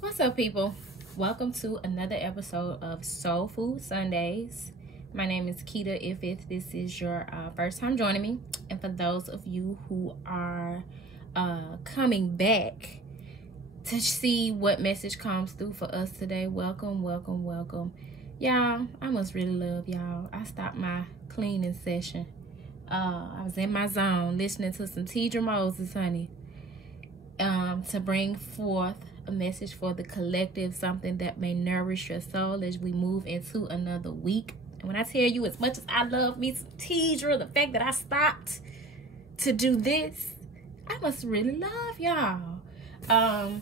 What's up, people? Welcome to another episode of Soul Food Sundays. My name is Keita if this is your first time joining me. And for those of you who are coming back to see what message comes through for us today, welcome. Y'all, I must really love y'all. I stopped my cleaning session. I was in my zone listening to some Tidra Moses, honey, to bring forth a message for the collective, something that may nourish your soul as we move into another week. And when I tell you, as much as I love me some Tidra, the fact that I stopped to do this, I must really love y'all. I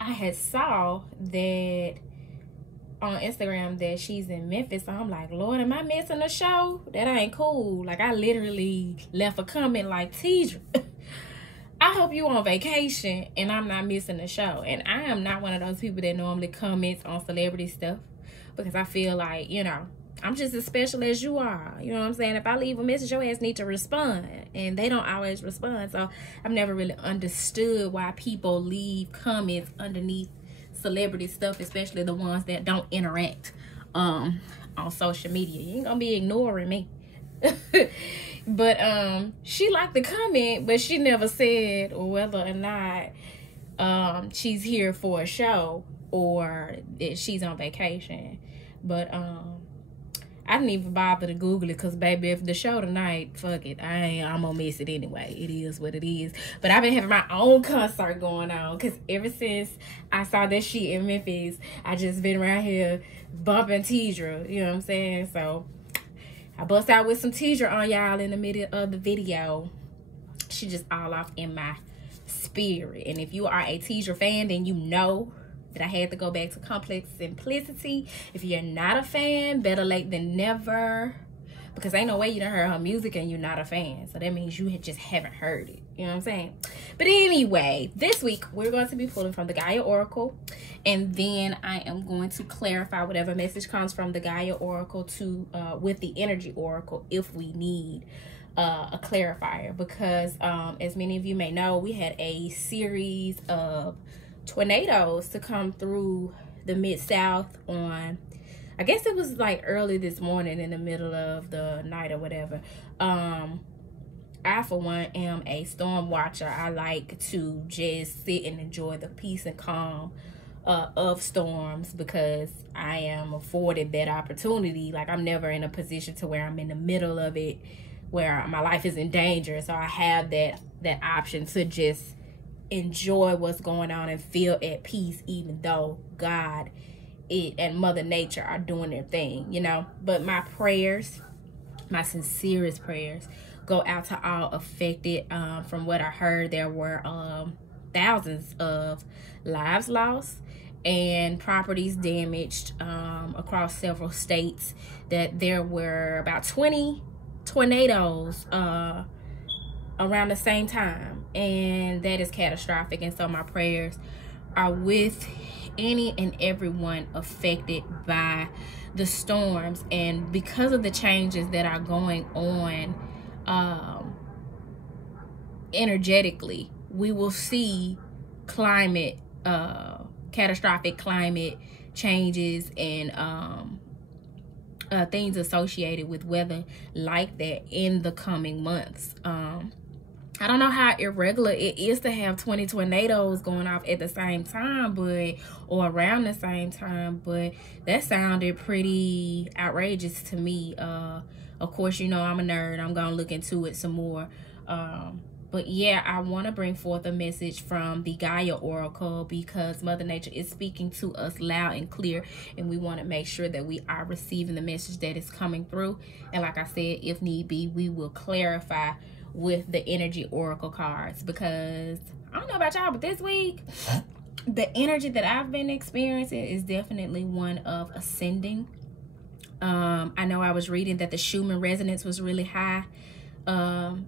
had saw that on Instagram that she's in Memphis, so I'm like, Lord, am I missing a show? That ain't cool. Like, I literally left a comment like, Tidra, I hope you on vacation and I'm not missing a show. And I am not one of those people that normally comments on celebrity stuff, because I feel like, you know, I'm just as special as you are. You know what I'm saying? If I leave a message, your ass need to respond, and they don't always respond. So I've never really understood why people leave comments underneath celebrity stuff, especially the ones that don't interact on social media. You ain't gonna be ignoring me. But she liked the comment, but she never said whether or not she's here for a show or that she's on vacation. But I didn't even bother to Google it, because baby, if the show tonight, fuck it, I'm gonna miss it anyway. It is what it is. But I've been having my own concert going on, because ever since I saw that she in Memphis, I just been around here bumping Tidra, you know what I'm saying? So I bust out with some Tidra on y'all in the middle of the video. She just all off in my spirit. And if you are a Tidra fan, then you know that I had to go back to Complex Simplicity. If you're not a fan, better late than never, because ain't no way you done heard her music and you're not a fan. So that means you just haven't heard it. You know what I'm saying? But anyway, this week we're going to be pulling from the Gaia Oracle, and then I am going to clarify whatever message comes from the Gaia Oracle to with the Energy Oracle if we need a clarifier, because as many of you may know, we had a series of tornadoes to come through the Mid-South on, I guess it was like early this morning in the middle of the night or whatever. I, for one, am a storm watcher. I like to just sit and enjoy the peace and calm of storms, because I am afforded that opportunity. Like, I'm never in a position to where I'm in the middle of it, where my life is in danger. So I have that option to just enjoy what's going on and feel at peace, even though God and Mother Nature are doing their thing, you know. But my prayers, my sincerest prayers, go out to all affected. From what I heard, there were thousands of lives lost and properties damaged across several states. That there were about 20 tornadoes around the same time, and that is catastrophic. And so my prayers are with any and everyone affected by the storms. And because of the changes that are going on energetically, we will see climate catastrophic climate changes and things associated with weather like that in the coming months. I don't know how irregular it is to have 20 tornadoes going off at the same time, or around the same time, but that sounded pretty outrageous to me. Of course, you know, I'm a nerd. I'm gonna look into it some more. But yeah, I want to bring forth a message from the Gaia Oracle, because Mother Nature is speaking to us loud and clear, and we want to make sure that we are receiving the message that is coming through. And like I said, if need be, we will clarify with the Energy Oracle cards, because I don't know about y'all, but this week the energy that I've been experiencing is definitely one of ascending. I know I was reading that the Schumann resonance was really high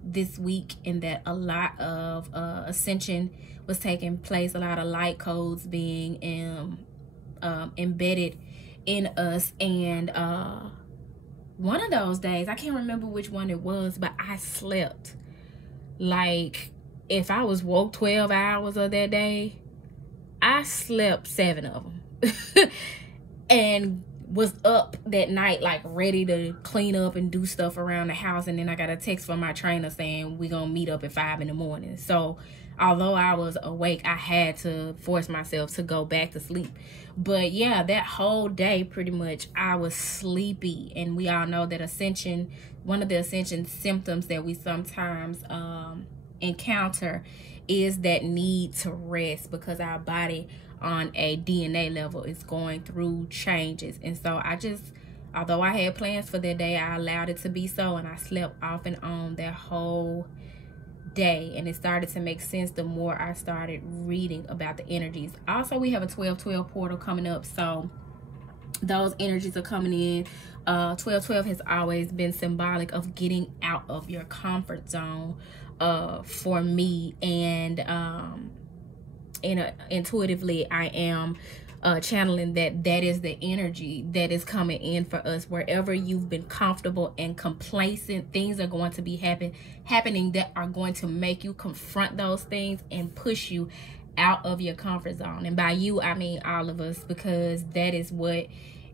this week, and that a lot of ascension was taking place, a lot of light codes being embedded in us. And one of those days, I can't remember which one it was, but I slept like, if I was woke 12 hours of that day, I I slept 7 of them. And was up that night, like ready to clean up and do stuff around the house. And then I got a text from my trainer saying we're gonna meet up at 5 in the morning. So although I was awake, I had to force myself to go back to sleep. But yeah, that whole day pretty much I was sleepy. And we all know that ascension, one of the ascension symptoms that we sometimes encounter is that need to rest, because our body on a DNA level is going through changes. And so although I had plans for that day, I allowed it to be so, and I slept off and on that whole day. And it started to make sense the more I started reading about the energies. Also, we have a 12/12 portal coming up, so those energies are coming in. 12/12 has always been symbolic of getting out of your comfort zone for me, and intuitively I am channeling that is the energy that is coming in for us. Wherever you've been comfortable and complacent, things are going to be happening that are going to make you confront those things and push you out of your comfort zone. And by you, I mean all of us, because that is what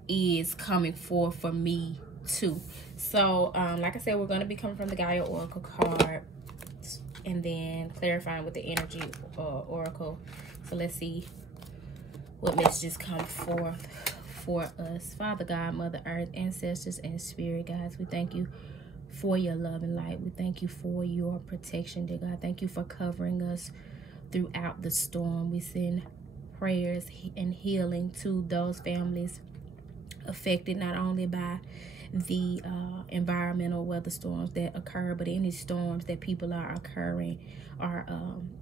is coming forth for me too. So like I said, we're going to be coming from the Gaia Oracle card, and then clarifying with the energy oracle. So let's see what messages come forth for us. Father God, Mother Earth, ancestors, and spirit guides, we thank you for your love and light. We thank you for your protection, dear God. Thank you for covering us throughout the storm. We send prayers and healing to those families affected not only by the environmental weather storms that occur, but any storms that people are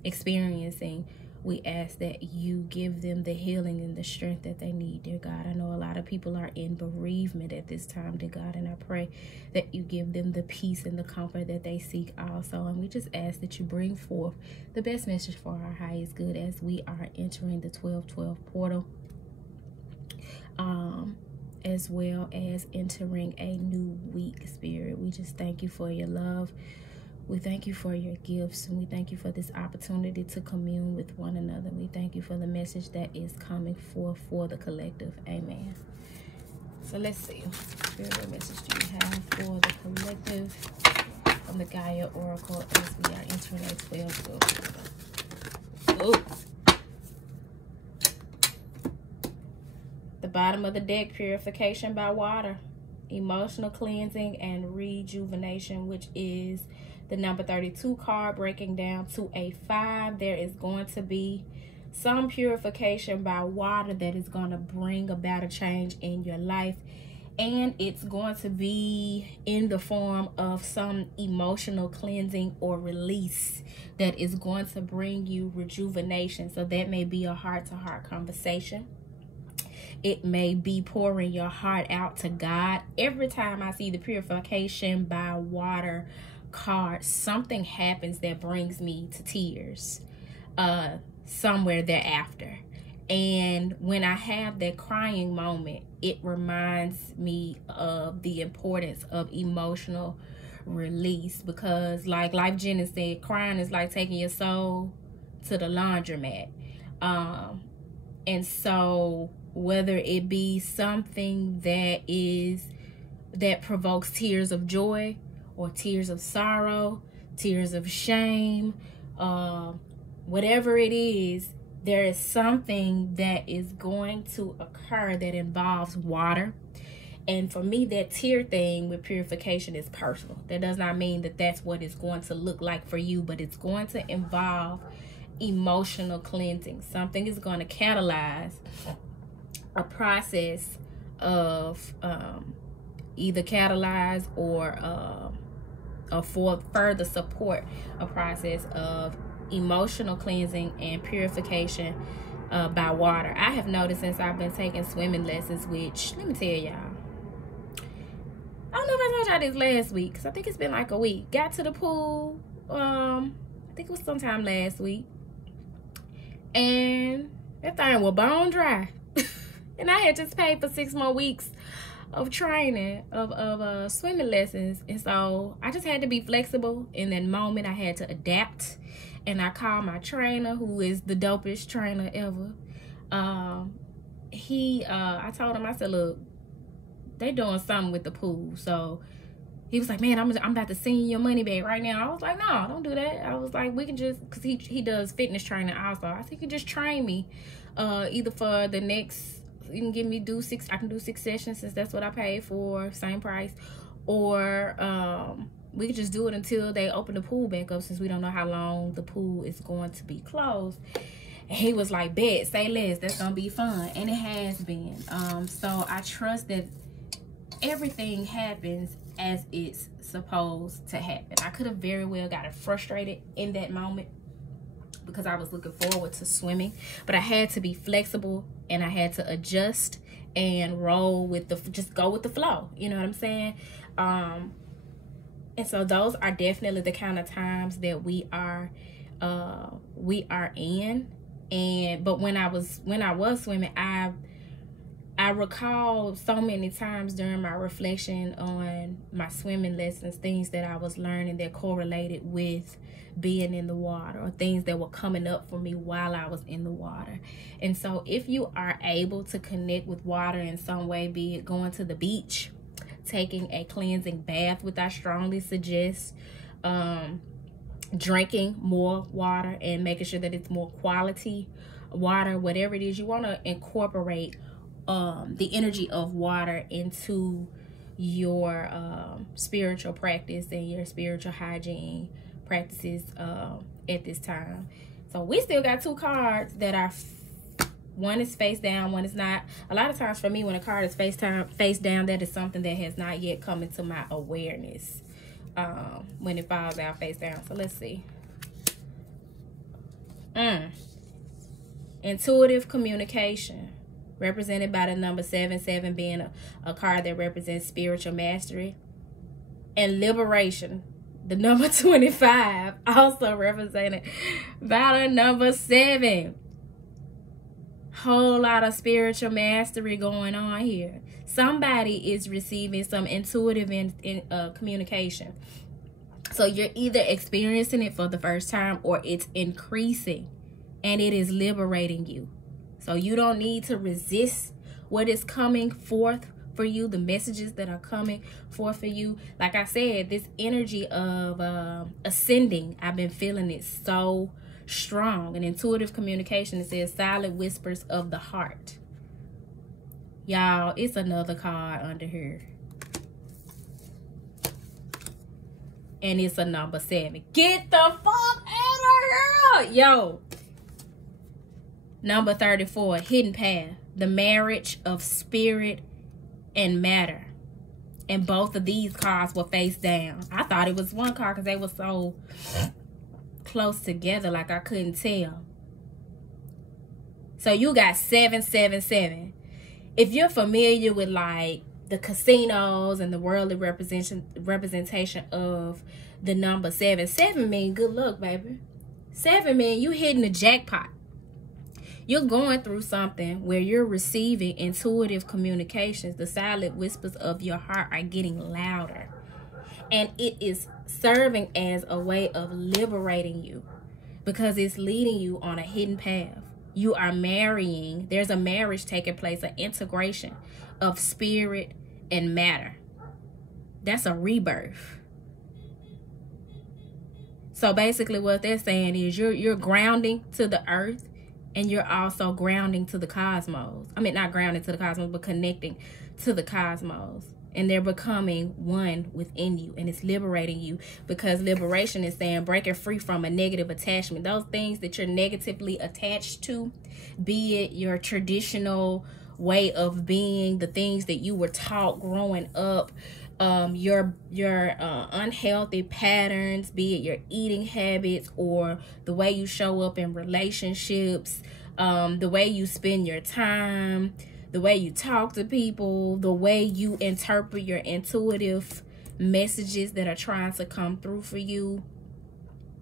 experiencing. We ask that you give them the healing and the strength that they need, dear God. I know a lot of people are in bereavement at this time, dear God, and I pray that you give them the peace and the comfort that they seek also. And we just ask that you bring forth the best message for our highest good as we are entering the 12/12 portal, as well as entering a new week, Spirit. We just thank you for your love. We thank you for your gifts, and we thank you for this opportunity to commune with one another. We thank you for the message that is coming forth for the collective. Amen. So let's see. Spirit, what message do you have for the collective from the Gaia Oracle as we are entering a 12/12? Oh. The bottom of the deck, purification by water, emotional cleansing and rejuvenation, which is the number 32 card, breaking down to a 5. There is going to be some purification by water that is going to bring about a change in your life. And it's going to be in the form of some emotional cleansing or release that is going to bring you rejuvenation. So that may be a heart-to-heart conversation. It may be pouring your heart out to God. Every time I see the purification by water card, something happens that brings me to tears somewhere thereafter. And when I have that crying moment, it reminds me of the importance of emotional release, because like Life Jenna said, crying is like taking your soul to the laundromat. And so whether it be something that provokes tears of joy or tears of sorrow, tears of shame, whatever it is, there is something that is going to occur that involves water. And for me, that tear thing with purification is personal. That does not mean that that's what it's going to look like for you, but it's going to involve emotional cleansing. Something is going to catalyze a process of either catalyze or for further support a process of emotional cleansing and purification by water. I have noticed since I've been taking swimming lessons, which let me tell y'all, I don't know if I told y'all this last week, because I think it's been like a week. Got to the pool, I think it was sometime last week, and that thing was bone dry. And I had just paid for 6 more weeks of training, of swimming lessons. And so I just had to be flexible in that moment. I had to adapt. And I called my trainer, who is the dopest trainer ever. I told him, I said, look, they doing something with the pool. So he was like, man, I'm about to send you your money back right now. I was like, no, don't do that. I was like, we can just, because he does fitness training also. I think you can just train me either for the next, you can give me I can do 6 sessions since that's what I paid for, same price. Or we could just do it until they open the pool back up, since we don't know how long the pool is going to be closed. And he was like, bet, say less, that's gonna be fun. And it has been. So I trust that everything happens as it's supposed to happen. I could have very well gotten frustrated in that moment because I was looking forward to swimming, but I had to be flexible and I had to adjust and roll with just go with the flow. You know what I'm saying? And so those are definitely the kind of times that we are in. But when I was swimming, I recall so many times during my reflection on my swimming lessons, things that I was learning that correlated with being in the water, or things that were coming up for me while I was in the water. And so if you are able to connect with water in some way, be it going to the beach, taking a cleansing bath, which I strongly suggest, drinking more water and making sure that it's more quality water, whatever it is, you want to incorporate the energy of water into your spiritual practice and your spiritual hygiene practices at this time. So we still got 2 cards that are, one is face down, one is not. A lot of times for me, when a card is face down, that is something that has not yet come into my awareness when it falls out face down. So let's see. Intuitive communication, represented by the number 77 being a card that represents spiritual mastery. And liberation, the number 25, also represented by the number 7. Whole lot of spiritual mastery going on here. Somebody is receiving some intuitive communication. So you're either experiencing it for the first time, or it's increasing and it is liberating you. So you don't need to resist what is coming forth for you, the messages that are coming forth for you. Like I said, this energy of ascending, I've been feeling it so strong. And intuitive communication, it says silent whispers of the heart. Y'all, it's another card under here. And it's a number 7. Get the fuck out of here! Yo. Number 34, hidden path. The marriage of spirit and matter. And both of these cards were face down. I thought it was one card because they were so close together, like I couldn't tell. So you got 777. If you're familiar with like the casinos and the worldly representation of the number 7, 7 mean good luck, baby. 7 mean you hitting the jackpot. You're going through something where you're receiving intuitive communications. The silent whispers of your heart are getting louder. And it is serving as a way of liberating you, because it's leading you on a hidden path. You are marrying. There's a marriage taking place, an integration of spirit and matter. That's a rebirth. So basically what they're saying is you're grounding to the earth, and you're also grounding to the cosmos. I mean, not grounding to the cosmos, but connecting to the cosmos. And they're becoming one within you. And it's liberating you, because liberation is saying breaking free from a negative attachment. Those things that you're negatively attached to, be it your traditional way of being, the things that you were taught growing up, your unhealthy patterns, be it your eating habits or the way you show up in relationships, the way you spend your time, the way you talk to people, the way you interpret your intuitive messages that are trying to come through for you.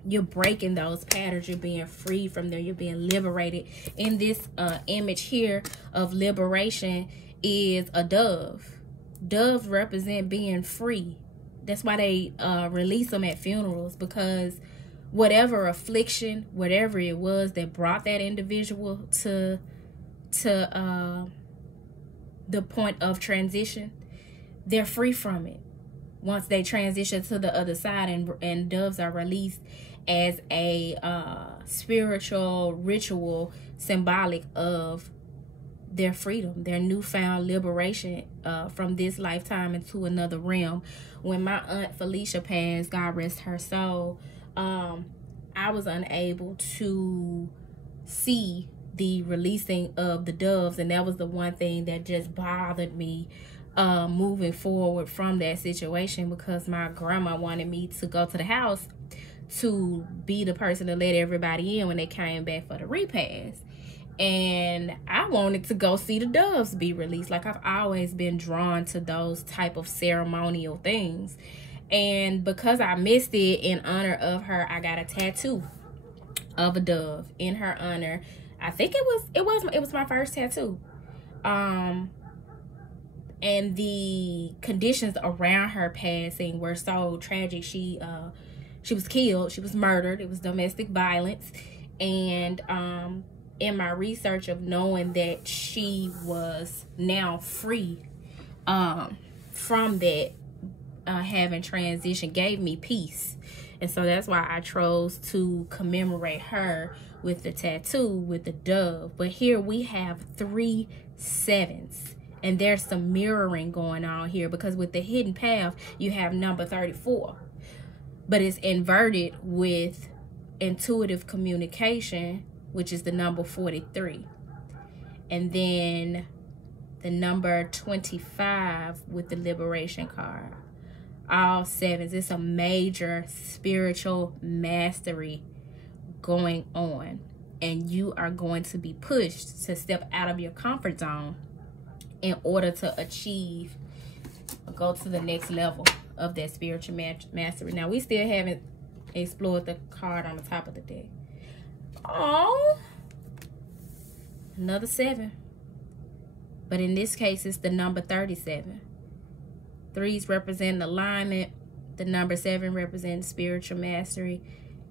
You're breaking those patterns. You're being free from them. You're being liberated. In this image here of liberation is a dove. Doves represent being free. That's why they release them at funerals, because whatever affliction, whatever it was that brought that individual to to the point of transition, they're free from it once they transition to the other side, and doves are released as a spiritual ritual symbolic of their freedom, their newfound liberation from this lifetime into another realm. When my aunt Felicia passed, God rest her soul, I was unable to see the releasing of the doves, and that was the one thing that just bothered me moving forward from that situation, because my grandma wanted me to go to the house to be the person to let everybody in when they came back for the repast. And I wanted to go see the doves be released. Like, I've always been drawn to those type of ceremonial things. And because I missed it, in honor of her, I got a tattoo of a dove in her honor. I think it was my first tattoo. And the conditions around her passing were so tragic. She was killed. She was murdered. It was domestic violence. And in my research of knowing that she was now free from that, having transition, gave me peace. And so that's why I chose to commemorate her with the tattoo with the dove. But here we have 3 7s. And there's some mirroring going on here, because with the hidden path, you have number 34. But it's inverted with intuitive communication, which is the number 43. And then the number 25 with the liberation card. All 7s. It's a major spiritual mastery going on. And you are going to be pushed to step out of your comfort zone in order to achieve or go to the next level of that spiritual mastery. Now, we still haven't explored the card on the top of the deck. Oh, another 7. But in this case, it's the number 37. 3s represent alignment. The number 7 represents spiritual mastery.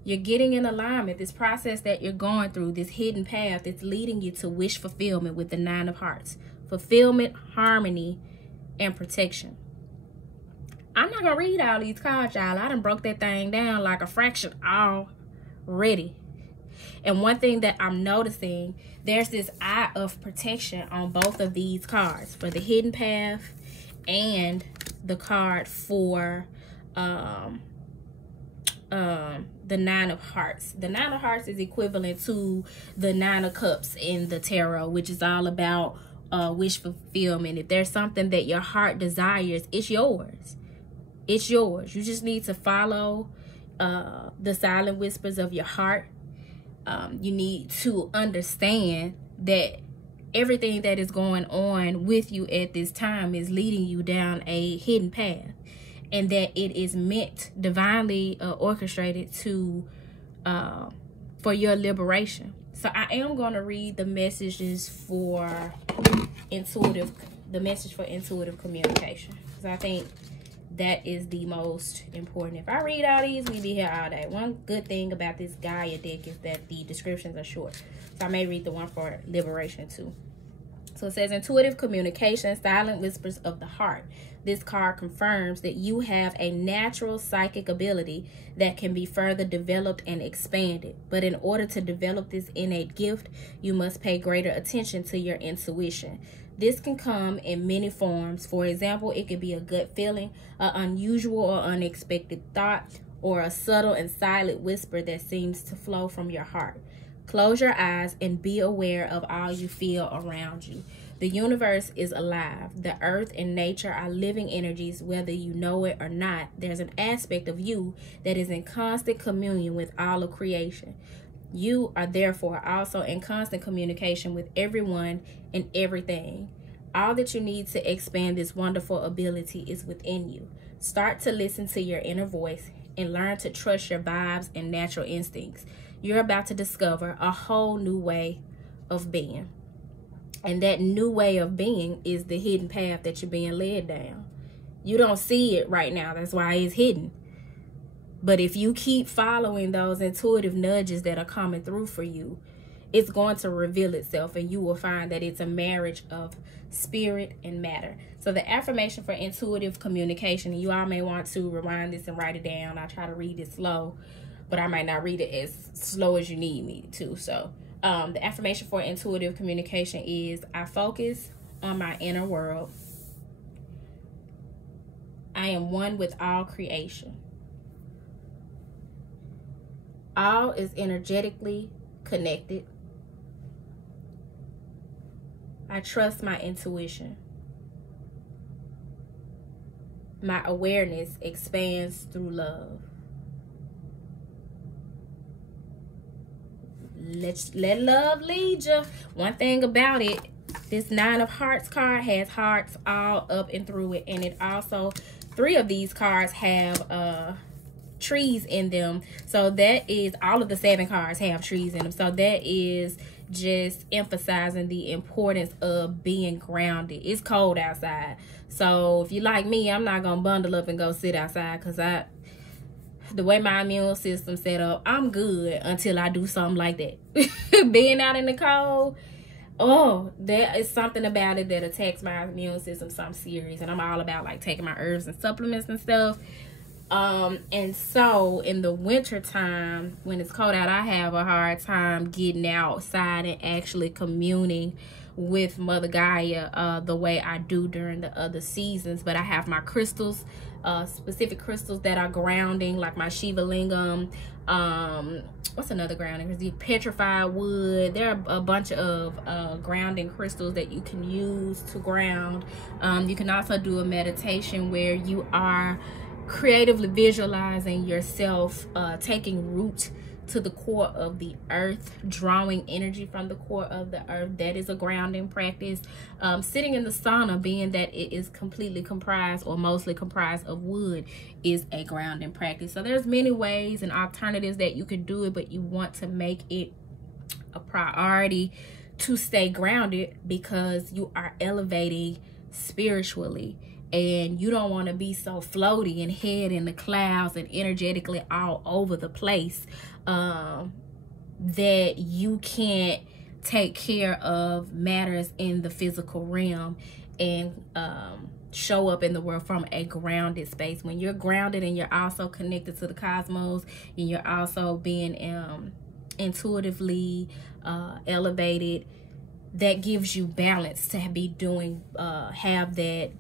You're getting in alignment. This process that you're going through, this hidden path, it's leading you to wish fulfillment with the 9 of hearts. Fulfillment, harmony, and protection. I'm not going to read all these cards, y'all. I done broke that thing down like a fraction already. And one thing that I'm noticing, there's this eye of protection on both of these cards, for the hidden path and the card for the 9 of hearts. The 9 of hearts is equivalent to the 9 of cups in the tarot, which is all about wish fulfillment. If there's something that your heart desires, it's yours. It's yours. You just need to follow the silent whispers of your heart. You need to understand that everything that is going on with you at this time is leading you down a hidden path, and that it is meant, divinely orchestrated to for your liberation. So I am going to read the messages for intuitive communication, because I think that is the most important. If I read all these, we'd be here all day. One good thing about this Gaia deck is that the descriptions are short. So I may read the one for liberation too. So it says, intuitive communication, silent whispers of the heart. This card confirms that you have a natural psychic ability that can be further developed and expanded. But in order to develop this innate gift, you must pay greater attention to your intuition. This can come in many forms. For example, it could be a gut feeling, an unusual or unexpected thought, or a subtle and silent whisper that seems to flow from your heart. Close your eyes and be aware of all you feel around you. The universe is alive. The earth and nature are living energies, whether you know it or not. There's an aspect of you that is in constant communion with all of creation. You are therefore also in constant communication with everyone and everything. All that you need to expand this wonderful ability is within you. Start to listen to your inner voice and learn to trust your vibes and natural instincts. You're about to discover a whole new way of being. And that new way of being is the hidden path that you're being led down. You don't see it right now. That's why it's hidden. But if you keep following those intuitive nudges that are coming through for you, it's going to reveal itself, and you will find that it's a marriage of spirit and matter. So the affirmation for intuitive communication, you all may want to rewind this and write it down. I try to read it slow, but I might not read it as slow as you need me to. So the affirmation for intuitive communication is: I focus on my inner world. I am one with all creation. All is energetically connected. I trust my intuition. My awareness expands through love. Let love lead you. One thing about it, this 9 of Hearts card has hearts all up and through it. And it also, 3 of these cards have trees in them. So that is, all of the 7 cards have trees in them. So that is just emphasizing the importance of being grounded. It's cold outside. So if you like me, I'm not going to bundle up and go sit outside, because the way my immune system set up, I'm good until I do something like that. Being out in the cold, oh, there is something about it that attacks my immune system, something serious. And I'm all about like taking my herbs and supplements and stuff. And so in the winter time, when it's cold out, I have a hard time getting outside and actually communing with Mother Gaia the way I do during the other seasons. But I have my crystals, specific crystals that are grounding, like my Shiva Lingam. What's another grounding? The petrified wood. There are a bunch of grounding crystals that you can use to ground. You can also do a meditation where you are creatively visualizing yourself taking root to the core of the earth, drawing energy from the core of the earth. That is a grounding practice. Sitting in the sauna, being that it is completely comprised or mostly comprised of wood, is a grounding practice. So there's many ways and alternatives that you can do it, but you want to make it a priority to stay grounded, because you are elevating spiritually. And you don't want to be so floaty and head in the clouds and energetically all over the place that you can't take care of matters in the physical realm and show up in the world from a grounded space. When you're grounded and you're also connected to the cosmos, and you're also being intuitively elevated, that gives you balance to be doing, have that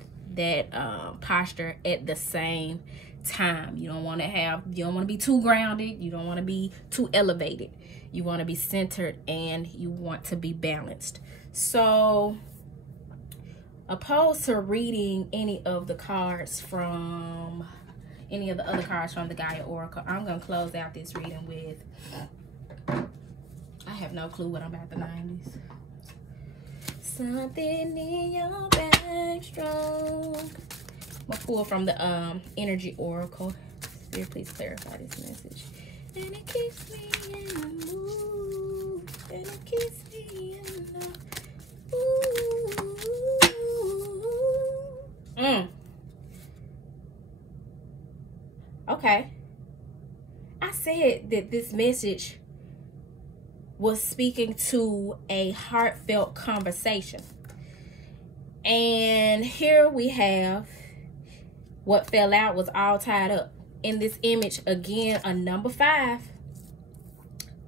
posture at the same time. You don't want to be too grounded. You don't want to be too elevated. You want to be centered, and you want to be balanced. So opposed to reading any of the cards from any of the other cards from the Gaia Oracle, I'm going to close out this reading with, I have no clue what I'm about to name this. Something in your backstroke. I'm going to pull from the Energy Oracle. Spirit, please clarify this message. And it keeps me in the mood. And it keeps me in the Okay. I said that this message was speaking to a heartfelt conversation. And here we have what fell out was all tied up. In this image, again, a number 5.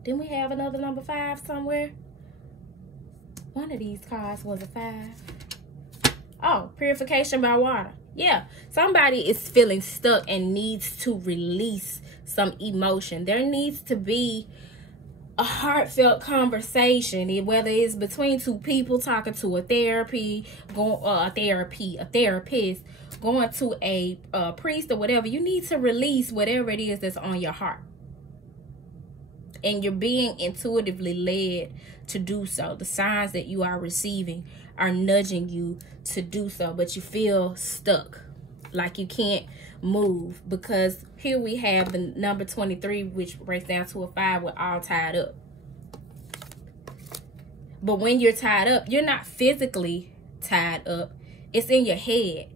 Didn't we have another number 5 somewhere? One of these cards was a 5. Oh, purification by water. Yeah, somebody is feeling stuck and needs to release some emotion. There needs to be a heartfelt conversation, whether it's between 2 people talking to a therapist, going to a priest or whatever. You need to release whatever it is that's on your heart, and you're being intuitively led to do so. The signs that you are receiving are nudging you to do so, but you feel stuck, like you can't move, because here we have the number 23, which breaks down to a 5 with all tied up. But when you're tied up, you're not physically tied up. It's in your head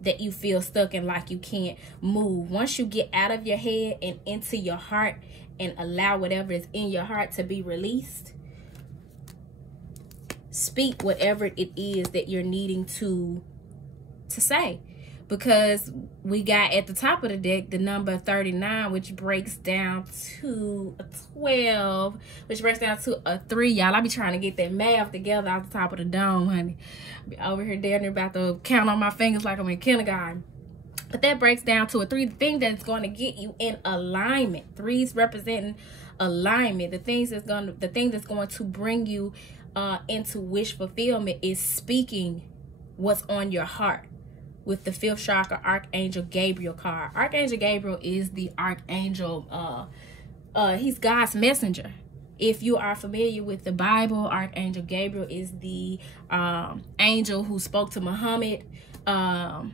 that you feel stuck and like you can't move. Once you get out of your head and into your heart and allow whatever is in your heart to be released, speak whatever it is that you're needing to say. Because we got at the top of the deck the number 39, which breaks down to a 12, which breaks down to a 3. Y'all, I be trying to get that math together off the top of the dome, honey. I be over here down there about to count on my fingers like I'm in kindergarten. But that breaks down to a 3. The thing that's going to get you in alignment. 3s representing alignment. The thing that's going to bring you into wish fulfillment is speaking what's on your heart. With the 5th chakra Archangel Gabriel card. Archangel Gabriel is the archangel. He's God's messenger. If you are familiar with the Bible, Archangel Gabriel is the angel who spoke to Muhammad and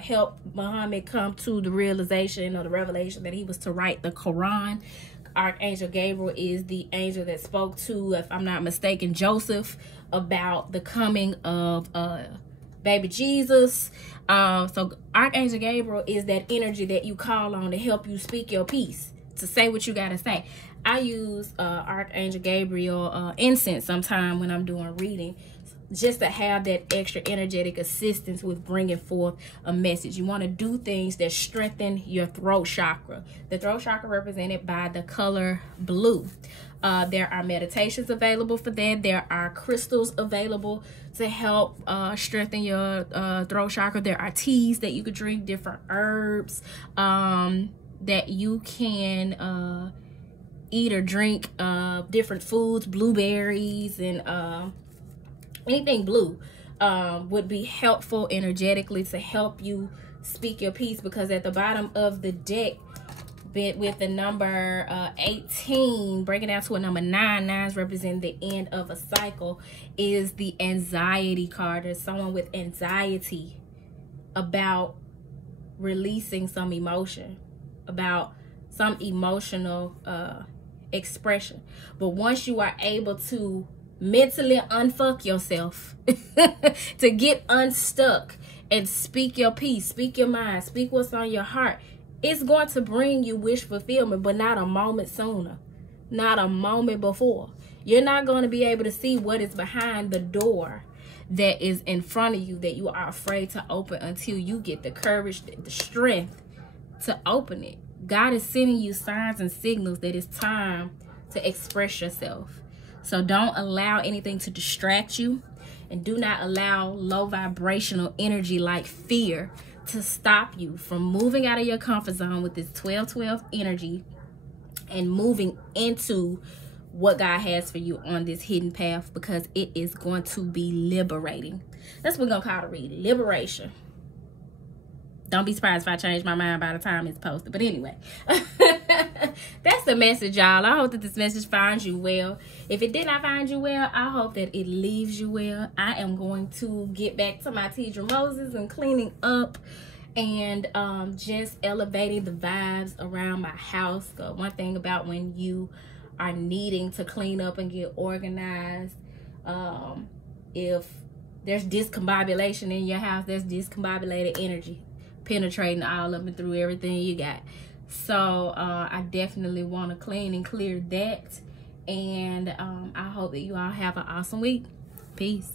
helped Muhammad come to the realization or the revelation that he was to write the Quran. Archangel Gabriel is the angel that spoke to, if I'm not mistaken, Joseph about the coming of baby Jesus. So Archangel Gabriel is that energy that you call on to help you speak your piece, to say what you gotta say. I use Archangel Gabriel incense sometime when I'm doing reading, just to have that extra energetic assistance with bringing forth a message. You want to do things that strengthen your throat chakra. The throat chakra represented by the color blue. There are meditations available for that. There are crystals available to help strengthen your throat chakra. There are teas that you could drink, different herbs that you can eat or drink, different foods, blueberries, and anything blue would be helpful energetically to help you speak your piece. Because at the bottom of the deck, with the number 18 breaking down to a number 9, 9s represent the end of a cycle, is the anxiety card. There's someone with anxiety about releasing some emotion, about some emotional expression. But once you are able to mentally unfuck yourself to get unstuck and speak your piece, speak your mind, speak what's on your heart, it's going to bring you wish fulfillment, but not a moment sooner, not a moment before. You're not going to be able to see what is behind the door that is in front of you that you are afraid to open until you get the courage, the strength to open it. God is sending you signs and signals that it's time to express yourself. So don't allow anything to distract you, and do not allow low vibrational energy like fear to stop you from moving out of your comfort zone with this 12-12 energy and moving into what God has for you on this hidden path, because it is going to be liberating. That's what we're going to call the reading. Liberation. Don't be surprised if I change my mind by the time it's posted. But anyway, that's the message, y'all. I hope that this message finds you well. If it did not find you well, I hope that it leaves you well. I am going to get back to my Tidra Moses and cleaning up and just elevating the vibes around my house. One thing about when you are needing to clean up and get organized, if there's discombobulation in your house, there's discombobulated energy penetrating all up and through everything you got. So I definitely want to clean and clear that. And I hope that you all have an awesome week. Peace.